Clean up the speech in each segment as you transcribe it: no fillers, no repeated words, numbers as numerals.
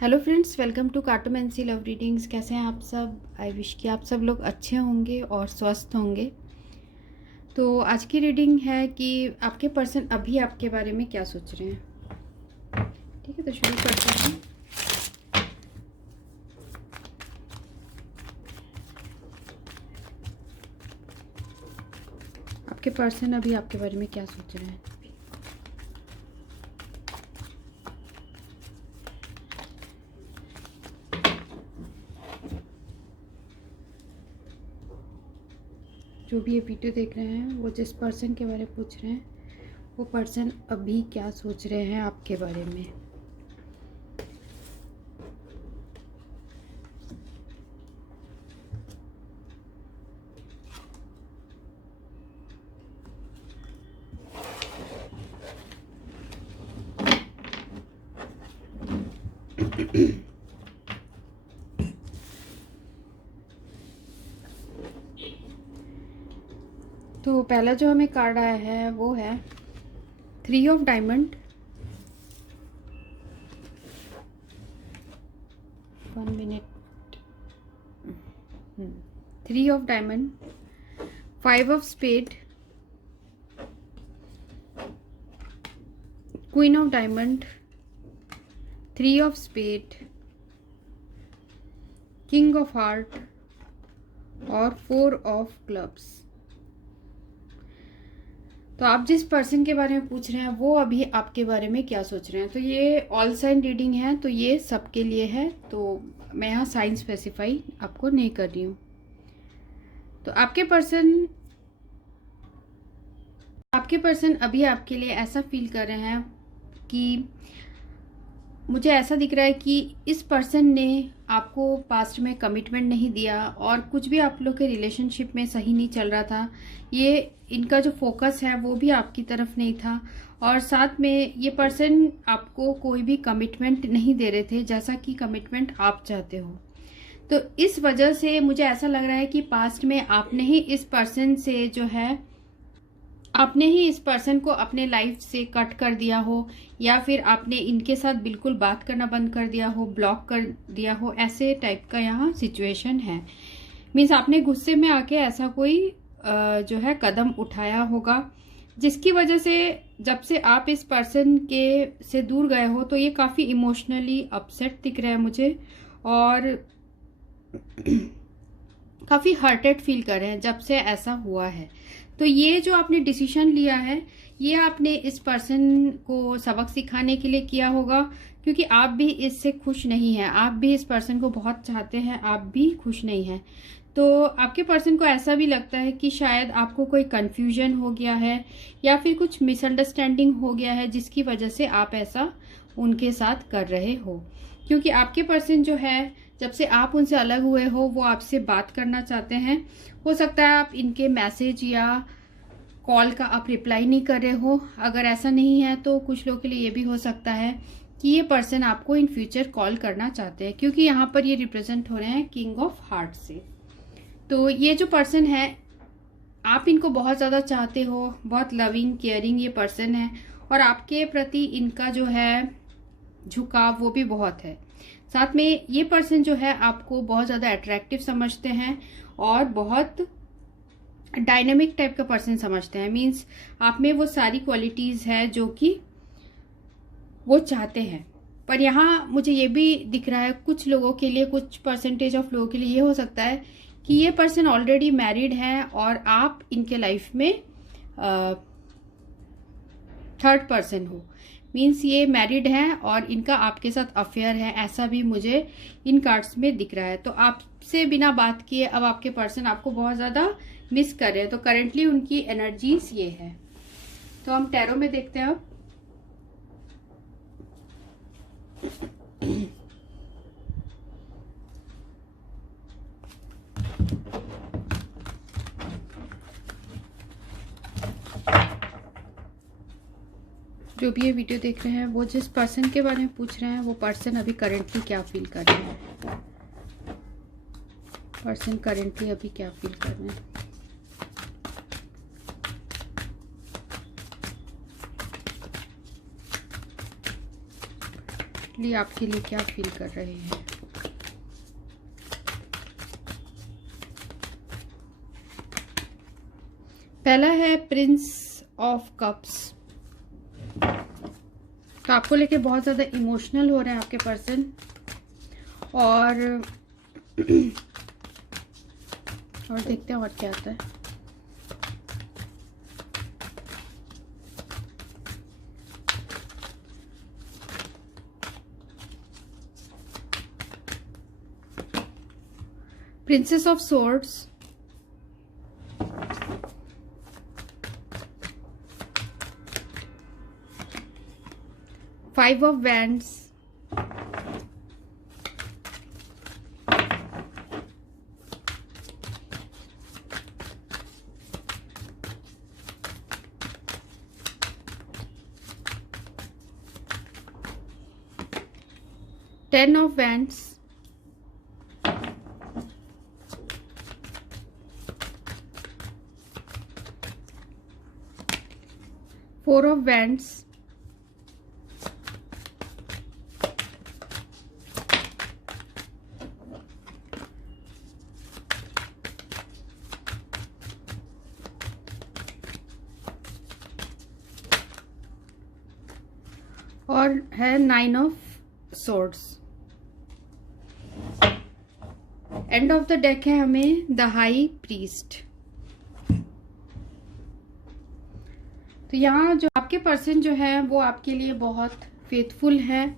Hello friends, welcome to cartomancy love readings. कैसे हैं आप सब? आई विश कि आप सब लोग अच्छे होंगे और स्वस्थ होंगे। तो आज की रीडिंग है कि आपके पर्सन अभी आपके बारे में क्या सोच रहे हैं। ठीक है, तो शुरू करते हैं। आपके पर्सन अभी आपके बारे में क्या सोच रहे हैं। जो भी ये वीडियो देख रहे हैं, वो जिस पर्सन के बारे में पूछ रहे हैं, वो पर्सन अभी क्या सोच रहे हैं आपके बारे में। तो पहला जो हमें कार्ड आया है वो है 3 of diamond, 1 minute, 3 of diamond, 5 of spade, queen of diamond, 3 of spade, king of heart और 4 ऑफ क्लब्स। तो आप जिस पर्सन के बारे में पूछ रहे हैं वो अभी आपके बारे में क्या सोच रहे हैं। तो ये ऑल साइन रीडिंग है, तो ये सबके लिए है, तो मैं यहाँ साइन स्पेसिफाई आपको नहीं कर रही हूँ। तो आपके पर्सन अभी आपके लिए ऐसा फील कर रहे हैं कि मुझे ऐसा दिख रहा है कि इस पर्सन ने आपको पास्ट में कमिटमेंट नहीं दिया और कुछ भी आप लोग के रिलेशनशिप में सही नहीं चल रहा था। ये इनका जो फोकस है वो भी आपकी तरफ नहीं था और साथ में ये पर्सन आपको कोई भी कमिटमेंट नहीं दे रहे थे जैसा कि कमिटमेंट आप चाहते हो। तो इस वजह से मुझे ऐसा लग रहा है कि पास्ट में आपने ही इस पर्सन को अपने लाइफ से कट कर दिया हो या फिर आपने इनके साथ बिल्कुल बात करना बंद कर दिया हो, ब्लॉक कर दिया हो, ऐसे टाइप का यहाँ सिचुएशन है। मीन्स आपने गुस्से में आके ऐसा कोई जो है कदम उठाया होगा जिसकी वजह से जब से आप इस पर्सन के से दूर गए हो तो ये काफ़ी इमोशनली अपसेट दिख रहा है मुझे और काफ़ी हर्टेड फील कर रहे हैं जब से ऐसा हुआ है। तो ये जो आपने डिसीजन लिया है ये आपने इस पर्सन को सबक सिखाने के लिए किया होगा, क्योंकि आप भी इससे खुश नहीं हैं। आप भी इस पर्सन को बहुत चाहते हैं, आप भी खुश नहीं हैं। तो आपके पर्सन को ऐसा भी लगता है कि शायद आपको कोई कंफ्यूजन हो गया है या फिर कुछ मिसअंडरस्टैंडिंग हो गया है जिसकी वजह से आप ऐसा उनके साथ कर रहे हो। क्योंकि आपके पर्सन जो है जब से आप उनसे अलग हुए हो वो आपसे बात करना चाहते हैं। हो सकता है आप इनके मैसेज या कॉल का आप रिप्लाई नहीं कर रहे हो। अगर ऐसा नहीं है तो कुछ लोगों के लिए ये भी हो सकता है कि ये पर्सन आपको इन फ्यूचर कॉल करना चाहते हैं, क्योंकि यहाँ पर ये रिप्रेजेंट हो रहे हैं किंग ऑफ हार्ट से। तो ये जो पर्सन है आप इनको बहुत ज़्यादा चाहते हो, बहुत लविंग केयरिंग ये पर्सन है और आपके प्रति इनका जो है झुकाव वो भी बहुत है। साथ में ये पर्सन जो है आपको बहुत ज़्यादा अट्रैक्टिव समझते हैं और बहुत डायनेमिक टाइप का पर्सन समझते हैं। मीन्स आप में वो सारी क्वालिटीज़ है जो कि वो चाहते हैं। पर यहाँ मुझे ये भी दिख रहा है कुछ लोगों के लिए, कुछ परसेंटेज ऑफ लोगों के लिए ये हो सकता है कि ये पर्सन ऑलरेडी मैरिड है और आप इनके लाइफ में थर्ड पर्सन हो। मीन्स ये मैरिड हैं और इनका आपके साथ अफेयर है, ऐसा भी मुझे इन कार्ड्स में दिख रहा है। तो आपसे बिना बात किए अब आपके पर्सन आपको बहुत ज़्यादा मिस कर रहे हैं। तो करेंटली उनकी एनर्जीज ये है। तो हम टैरो में देखते हैं अब। जो भी ये वीडियो देख रहे हैं वो जिस पर्सन के बारे में पूछ रहे हैं वो पर्सन अभी करेंटली क्या फील कर रहे हैं। पर्सन करेंटली अभी क्या फील कर रहे हैं। अल्टीमेटली आपके लिए क्या फील कर रहे हैं। पहला है प्रिंस ऑफ कप्स। तो आपको लेके बहुत ज़्यादा इमोशनल हो रहे हैं आपके पर्सन, और देखते हैं और क्या आता है। Princess of swords, five of wands, ten of wands, four of wands, और है nine of swords. End of the deck है हमें द हाई प्रीस्ट। तो यहाँ जो आपके पर्सन जो है वो आपके लिए बहुत फेथफुल है,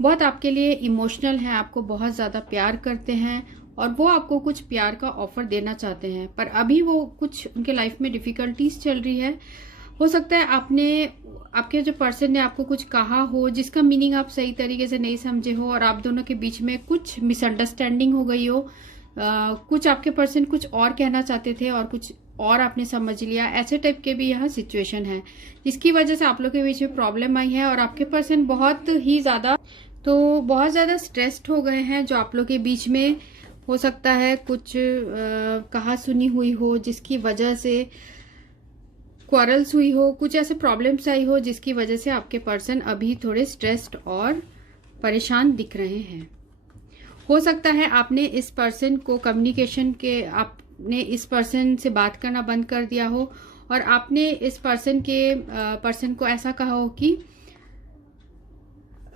बहुत आपके लिए इमोशनल है, आपको बहुत ज़्यादा प्यार करते हैं, और वो आपको कुछ प्यार का ऑफर देना चाहते हैं। पर अभी वो कुछ उनके लाइफ में डिफ़िकल्टीज चल रही है। हो सकता है आपके जो पर्सन ने आपको कुछ कहा हो जिसका मीनिंग आप सही तरीके से नहीं समझे हो, और आप दोनों के बीच में कुछ मिसअंडरस्टैंडिंग हो गई हो। कुछ आपके पर्सन कुछ और कहना चाहते थे और कुछ और आपने समझ लिया, ऐसे टाइप के भी यहाँ सिचुएशन है, जिसकी वजह से आप लोग के बीच में प्रॉब्लम आई है। और आपके पर्सन बहुत ज़्यादा स्ट्रेस्ड हो गए हैं। जो आप लोग के बीच में हो सकता है कुछ कहा सुनी हुई हो, जिसकी वजह से क्वारल्स हुई हो, कुछ ऐसे प्रॉब्लम्स आई हो, जिसकी वजह से आपके पर्सन अभी थोड़े स्ट्रेस्ड और परेशान दिख रहे हैं। हो सकता है आपने इस पर्सन को आपने इस पर्सन से बात करना बंद कर दिया हो, और आपने इस पर्सन को ऐसा कहा हो कि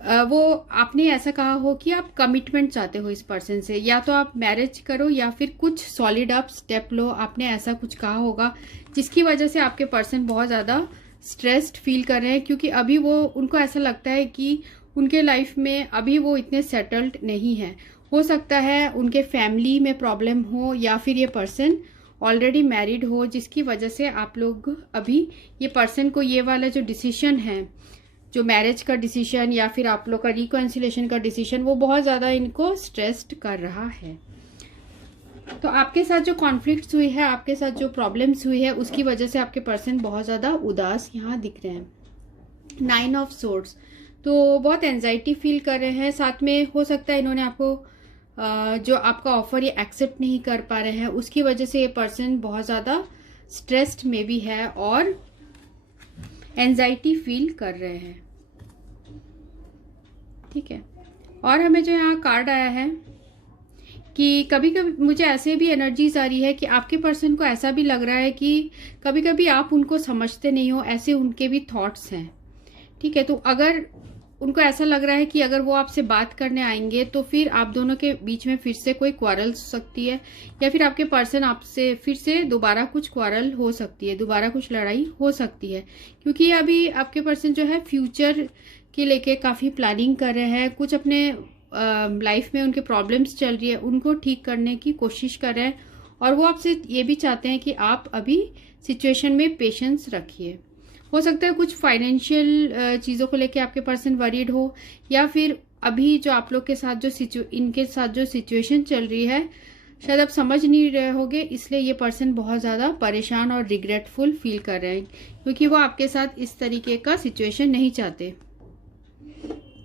आपने ऐसा कहा हो कि आप कमिटमेंट चाहते हो इस पर्सन से, या तो आप मैरिज करो या फिर कुछ सॉलिड आप स्टेप लो, आपने ऐसा कुछ कहा होगा, जिसकी वजह से आपके पर्सन बहुत ज़्यादा स्ट्रेस्ड फील कर रहे हैं। क्योंकि अभी उनको ऐसा लगता है कि उनके लाइफ में अभी वो इतने सेटल्ड नहीं है। हो सकता है उनके फैमिली में प्रॉब्लम हो, या फिर ये पर्सन ऑलरेडी मैरिड हो, जिसकी वजह से आप लोग अभी ये पर्सन को ये वाला जो डिसीजन है, जो मैरिज का डिसीजन या फिर आप लोग का रिकॉन्सिलेशन का डिसीजन, वो बहुत ज़्यादा इनको स्ट्रेस्ड कर रहा है। तो आपके साथ जो कॉन्फ्लिक्ट्स हुई है, आपके साथ जो प्रॉब्लम्स हुई है, उसकी वजह से आपके पर्सन बहुत ज़्यादा उदास यहाँ दिख रहे हैं। नाइन ऑफ सोर्ड्स, तो बहुत एंजाइटी फील कर रहे हैं। साथ में हो सकता है इन्होंने आपको जो आपका ऑफर ये एक्सेप्ट नहीं कर पा रहे हैं, उसकी वजह से ये पर्सन बहुत ज़्यादा स्ट्रेस्ड में भी है और एंजाइटी फील कर रहे हैं। ठीक है, और हमें जो यहाँ कार्ड आया है कि कभी कभी मुझे ऐसे भी एनर्जीज आ रही है कि आपके पर्सन को ऐसा भी लग रहा है कि कभी कभी आप उनको समझते नहीं हो, ऐसे उनके भी थॉट्स हैं। ठीक है, तो अगर उनको ऐसा लग रहा है कि अगर वो आपसे बात करने आएंगे तो फिर आप दोनों के बीच में फिर से कोई क्वारल हो सकती है, या फिर आपके पर्सन आपसे फिर से दोबारा कुछ क्वारल हो सकती है, दोबारा कुछ लड़ाई हो सकती है। क्योंकि अभी आपके पर्सन जो है फ्यूचर के लेके काफ़ी प्लानिंग कर रहे हैं, कुछ अपने लाइफ में उनके प्रॉब्लम्स चल रही है उनको ठीक करने की कोशिश कर रहे हैं, और वो आपसे ये भी चाहते हैं कि आप अभी सिचुएशन में पेशेंस रखिए। हो सकता है कुछ फाइनेंशियल चीज़ों को लेके आपके पर्सन वरीड हो, या फिर अभी जो आप लोग के साथ इनके साथ जो सिचुएशन चल रही है शायद आप समझ नहीं रहे होगे, इसलिए ये पर्सन बहुत ज़्यादा परेशान और रिग्रेटफुल फील कर रहे हैं, क्योंकि वो आपके साथ इस तरीके का सिचुएशन नहीं चाहते।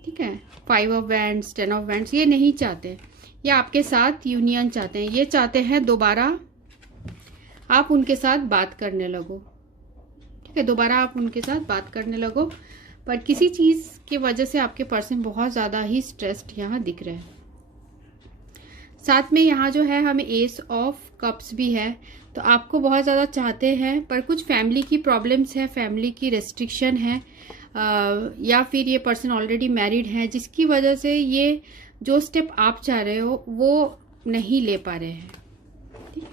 ठीक है, five of wands, ten of wands, ये नहीं चाहते, ये आपके साथ यूनियन चाहते हैं। ये चाहते हैं दोबारा आप उनके साथ बात करने लगो। ठीक है, दोबारा आप उनके साथ बात करने लगो, पर किसी चीज़ की वजह से आपके पर्सन बहुत ज़्यादा ही स्ट्रेस्ड यहाँ दिख रहे हैं। साथ में यहाँ जो है हमें एस ऑफ कप्स भी है, तो आपको बहुत ज़्यादा चाहते हैं पर कुछ फैमिली की प्रॉब्लम्स है, फैमिली की रेस्ट्रिक्शन है, या फिर ये पर्सन ऑलरेडी मैरिड है जिसकी वजह से ये जो स्टेप आप चाह रहे हो वो नहीं ले पा रहे हैं। ठीक है,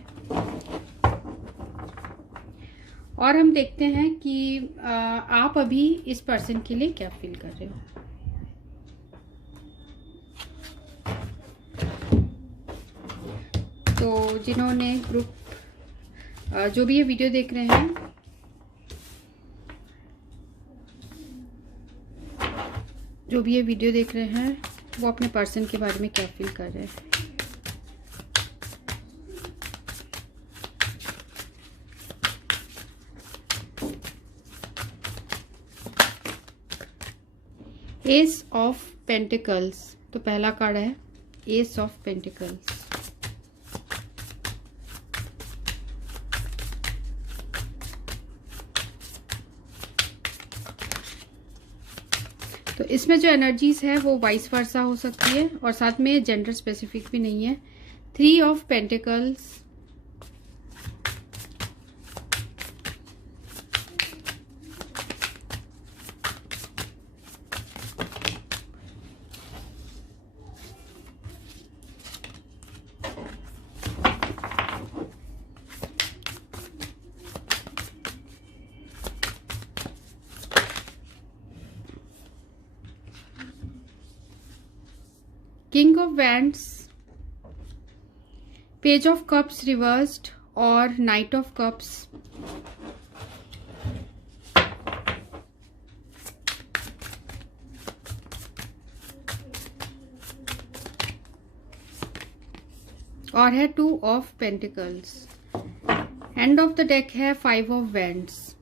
और हम देखते हैं कि आप अभी इस पर्सन के लिए क्या फील कर रहे हो। तो जिन्होंने ग्रुप जो भी ये वीडियो देख रहे हैं, वो अपने पर्सन के बारे में क्या फील कर रहे हैं। एस ऑफ पेंटिकल्स, तो पहला कार्ड है एस ऑफ पेंटिकल्स। तो इसमें जो एनर्जीज है वो वाइस वर्सा हो सकती है और साथ में जेंडर स्पेसिफिक भी नहीं है। 3 of pentacles, king of wands, page of cups reversed और नाइट ऑफ कप्स। और है 2 of pentacles. End of the deck है 5 ऑफ वैंड्स।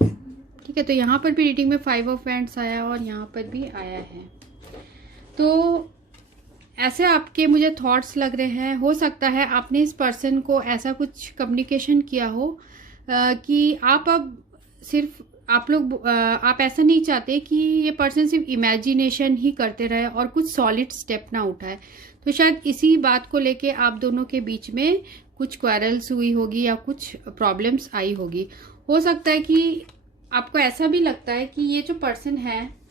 ठीक है, तो यहाँ पर भी रीडिंग में 5 ऑफ वैंड्स आया और यहाँ पर भी आया है। तो ऐसे आपके मुझे थॉट्स लग रहे हैं, हो सकता है आपने इस पर्सन को ऐसा कुछ कम्युनिकेशन किया हो कि आप अब सिर्फ आप ऐसा नहीं चाहते कि ये पर्सन सिर्फ इमेजिनेशन ही करते रहे और कुछ सॉलिड स्टेप ना उठाए। तो शायद इसी बात को लेके आप दोनों के बीच में कुछ क्वारल्स हुई होगी या कुछ प्रॉब्लम्स आई होगी। हो सकता है कि आपको ऐसा भी लगता है कि ये जो पर्सन है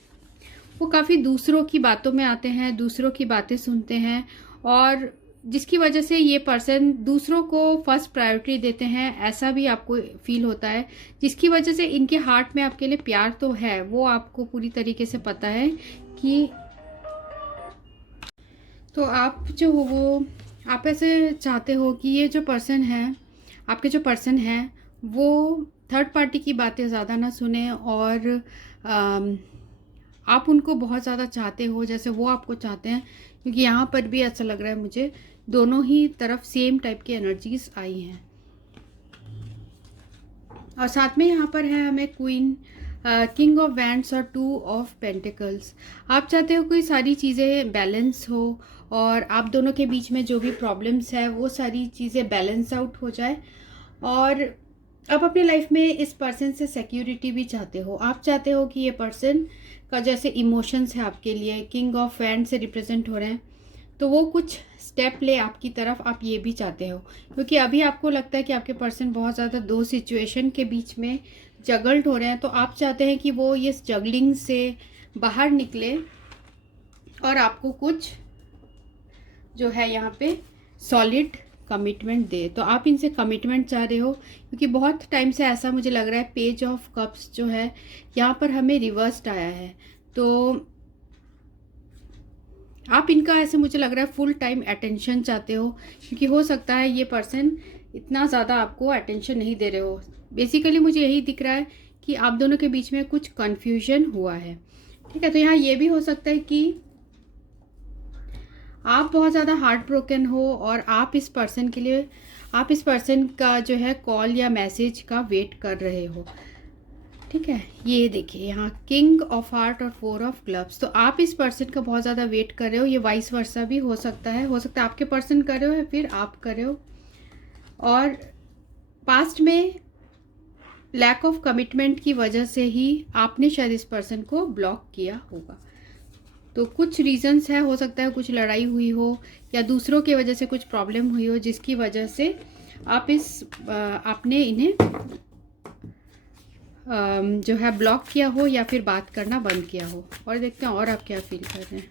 वो काफ़ी दूसरों की बातों में आते हैं, दूसरों की बातें सुनते हैं और जिसकी वजह से ये पर्सन दूसरों को फर्स्ट प्रायोरिटी देते हैं, ऐसा भी आपको फील होता है। जिसकी वजह से इनके हार्ट में आपके लिए प्यार तो है, वो आपको पूरी तरीके से पता है कि तो आप जो हो वो आप ऐसे चाहते हो कि ये जो पर्सन है, आपके जो पर्सन है वो थर्ड पार्टी की बातें ज़्यादा ना सुने और आप उनको बहुत ज़्यादा चाहते हो जैसे वो आपको चाहते हैं, क्योंकि यहाँ पर भी ऐसा लग रहा है मुझे दोनों ही तरफ सेम टाइप की एनर्जीज आई हैं। और साथ में यहाँ पर है हमें क्वीन, किंग ऑफ वैंड्स और 2 ऑफ पेंटिकल्स। आप चाहते हो कि सारी चीज़ें बैलेंस हो और आप दोनों के बीच में जो भी प्रॉब्लम्स है वो सारी चीज़ें बैलेंस आउट हो जाए और आप अपनी लाइफ में इस पर्सन से सिक्योरिटी भी चाहते हो। आप चाहते हो कि ये पर्सन का जैसे इमोशंस है आपके लिए किंग ऑफ वैंड से रिप्रेजेंट हो रहे हैं, तो वो कुछ स्टेप ले आपकी तरफ, आप ये भी चाहते हो। क्योंकि अभी आपको लगता है कि आपके पर्सन बहुत ज़्यादा 2 सिचुएशन के बीच में जगल्ड हो रहे हैं, तो आप चाहते हैं कि वो ये जगलिंग से बाहर निकले और आपको कुछ जो है यहाँ पे सॉलिड कमिटमेंट दे। तो आप इनसे कमिटमेंट चाह रहे हो क्योंकि बहुत टाइम से ऐसा मुझे लग रहा है पेज ऑफ कप्स जो है यहाँ पर हमें रिवर्स्ड आया है। तो आप इनका ऐसे मुझे लग रहा है फुल टाइम अटेंशन चाहते हो, क्योंकि हो सकता है ये पर्सन इतना ज़्यादा आपको अटेंशन नहीं दे रहे हो। बेसिकली मुझे यही दिख रहा है कि आप दोनों के बीच में कुछ कन्फ्यूजन हुआ है। ठीक है, तो यहाँ ये भी हो सकता है कि आप बहुत ज़्यादा हार्ट ब्रोकन हो और आप इस पर्सन के लिए, आप इस पर्सन का जो है कॉल या मैसेज का वेट कर रहे हो। ठीक है, ये देखिए यहाँ किंग ऑफ हार्ट और 4 ऑफ क्लब्स। तो आप इस पर्सन का बहुत ज़्यादा वेट कर रहे हो। ये वाइस वर्सा भी हो सकता है आपके पर्सन कर रहे हो या फिर आप कर रहे हो। और पास्ट में लैक ऑफ कमिटमेंट की वजह से ही आपने शायद इस पर्सन को ब्लॉक किया होगा। तो कुछ रीजंस है, हो सकता है कुछ लड़ाई हुई हो या दूसरों की वजह से कुछ प्रॉब्लम हुई हो, जिसकी वजह से आपने इन्हें जो है ब्लॉक किया हो या फिर बात करना बंद किया हो। और देखते हैं और आप क्या फील कर रहे हैं।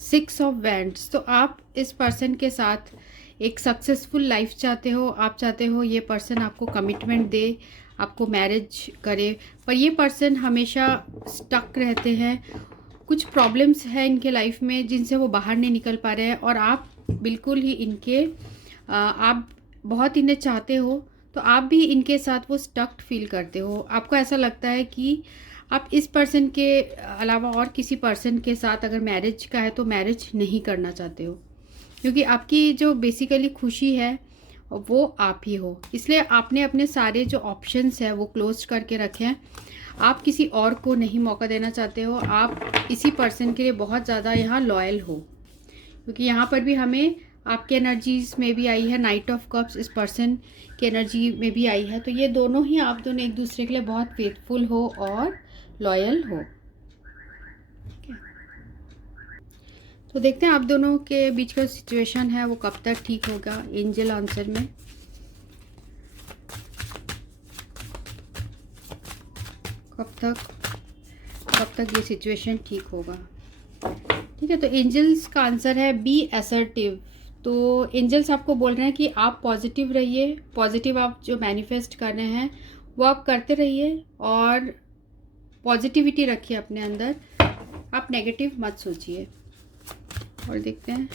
Six of wands. तो आप इस पर्सन के साथ एक सक्सेसफुल लाइफ चाहते हो। आप चाहते हो ये पर्सन आपको कमिटमेंट दे, आपको मैरिज करे, पर ये पर्सन हमेशा स्टक रहते हैं। कुछ प्रॉब्लम्स हैं इनके लाइफ में जिनसे वो बाहर नहीं निकल पा रहे हैं, और आप बिल्कुल ही आप बहुत इन्हें चाहते हो, तो आप भी इनके साथ वो स्टक्ड फील करते हो। आपको ऐसा लगता है कि आप इस पर्सन के अलावा और किसी पर्सन के साथ अगर मैरिज का है तो मैरिज नहीं करना चाहते हो, क्योंकि आपकी जो बेसिकली खुशी है वो आप ही हो। इसलिए आपने अपने सारे जो ऑप्शंस है वो क्लोज करके रखे हैं। आप किसी और को नहीं मौका देना चाहते हो। आप इसी पर्सन के लिए बहुत ज़्यादा यहाँ लॉयल हो, क्योंकि यहाँ पर भी हमें आपके एनर्जीज में भी आई है नाइट ऑफ कप्स, इस पर्सन की एनर्जी में भी आई है। तो ये दोनों ही, आप दोनों एक दूसरे के लिए बहुत फेथफुल हो और लॉयल हो। तो देखते हैं आप दोनों के बीच का सिचुएशन है वो कब तक ठीक होगा। एंजल आंसर में कब तक ये सिचुएशन ठीक होगा। ठीक है, तो एंजल्स का आंसर है बी असर्टिव। तो एंजल्स आपको बोल रहे हैं कि आप पॉजिटिव रहिए, पॉजिटिव आप जो मैनिफेस्ट कर रहे हैं वो आप करते रहिए और पॉजिटिविटी रखिए अपने अंदर, आप नेगेटिव मत सोचिए। और देखते हैं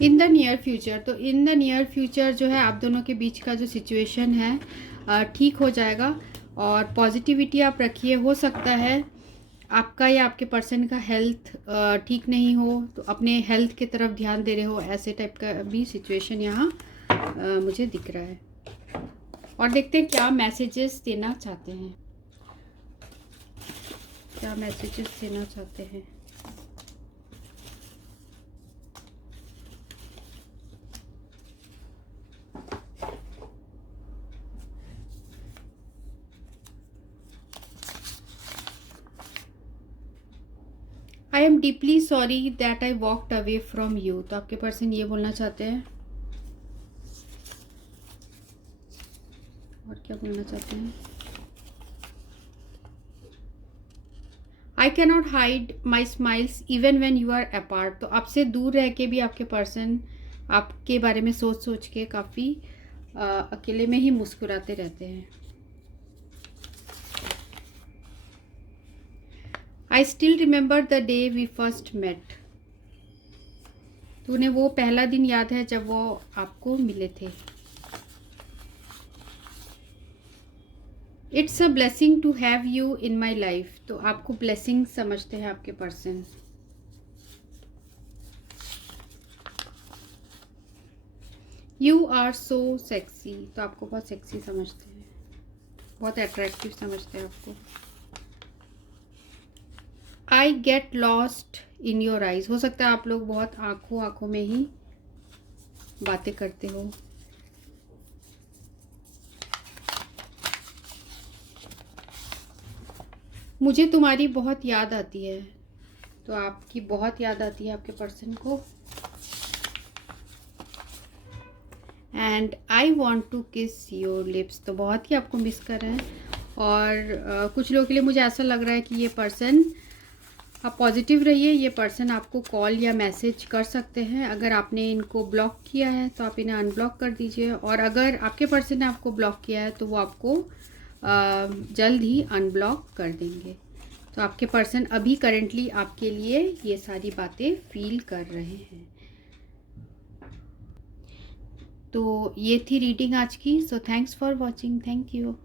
इन द नियर फ्यूचर। तो इन द नियर फ्यूचर जो है आप दोनों के बीच का जो सिचुएशन है ठीक हो जाएगा, और पॉजिटिविटी आप रखिए। हो सकता है आपका या आपके पर्सन का हेल्थ ठीक नहीं हो, तो अपने हेल्थ की तरफ ध्यान दे रहे हो, ऐसे टाइप का भी सिचुएशन यहाँ मुझे दिख रहा है। और देखते हैं क्या मैसेजेस देना चाहते हैं, क्या मैसेजेस देना चाहते हैं। I am deeply sorry that I walked away from you. तो आपके पर्सन ये बोलना चाहते हैं, और क्या बोलना चाहते हैं। I can not hide my smiles even when you are apart. तो आपसे दूर रह के भी आपके पर्सन आपके बारे में सोच सोच के काफ़ी अकेले में ही मुस्कुराते रहते हैं। I still remember the day we first met. तो उन्हें वो पहला दिन याद है जब वो आपको मिले थे। It's a blessing to have you in my life. तो आपको ब्लेसिंग समझते हैं आपके person. You are so sexy. तो आपको बहुत सेक्सी समझते हैं, बहुत अट्रैक्टिव समझते हैं आपको। I get lost in your eyes. हो सकता है आप लोग बहुत आंखों में ही बातें करते हो। मुझे तुम्हारी बहुत याद आती है। तो आपकी बहुत याद आती है आपके पर्सन को। And I want to kiss your lips. तो बहुत ही आपको मिस कर रहे हैं। और कुछ लोगों के लिए मुझे ऐसा लग रहा है कि ये पर्सन, आप पॉजिटिव रहिए, ये पर्सन आपको कॉल या मैसेज कर सकते हैं। अगर आपने इनको ब्लॉक किया है तो आप इन्हें अनब्लॉक कर दीजिए, और अगर आपके पर्सन ने आपको ब्लॉक किया है तो वो आपको जल्द ही अनब्लॉक कर देंगे। तो आपके पर्सन अभी करेंटली आपके लिए ये सारी बातें फील कर रहे हैं। तो ये थी रीडिंग आज की। So thanks for watching. Thank you.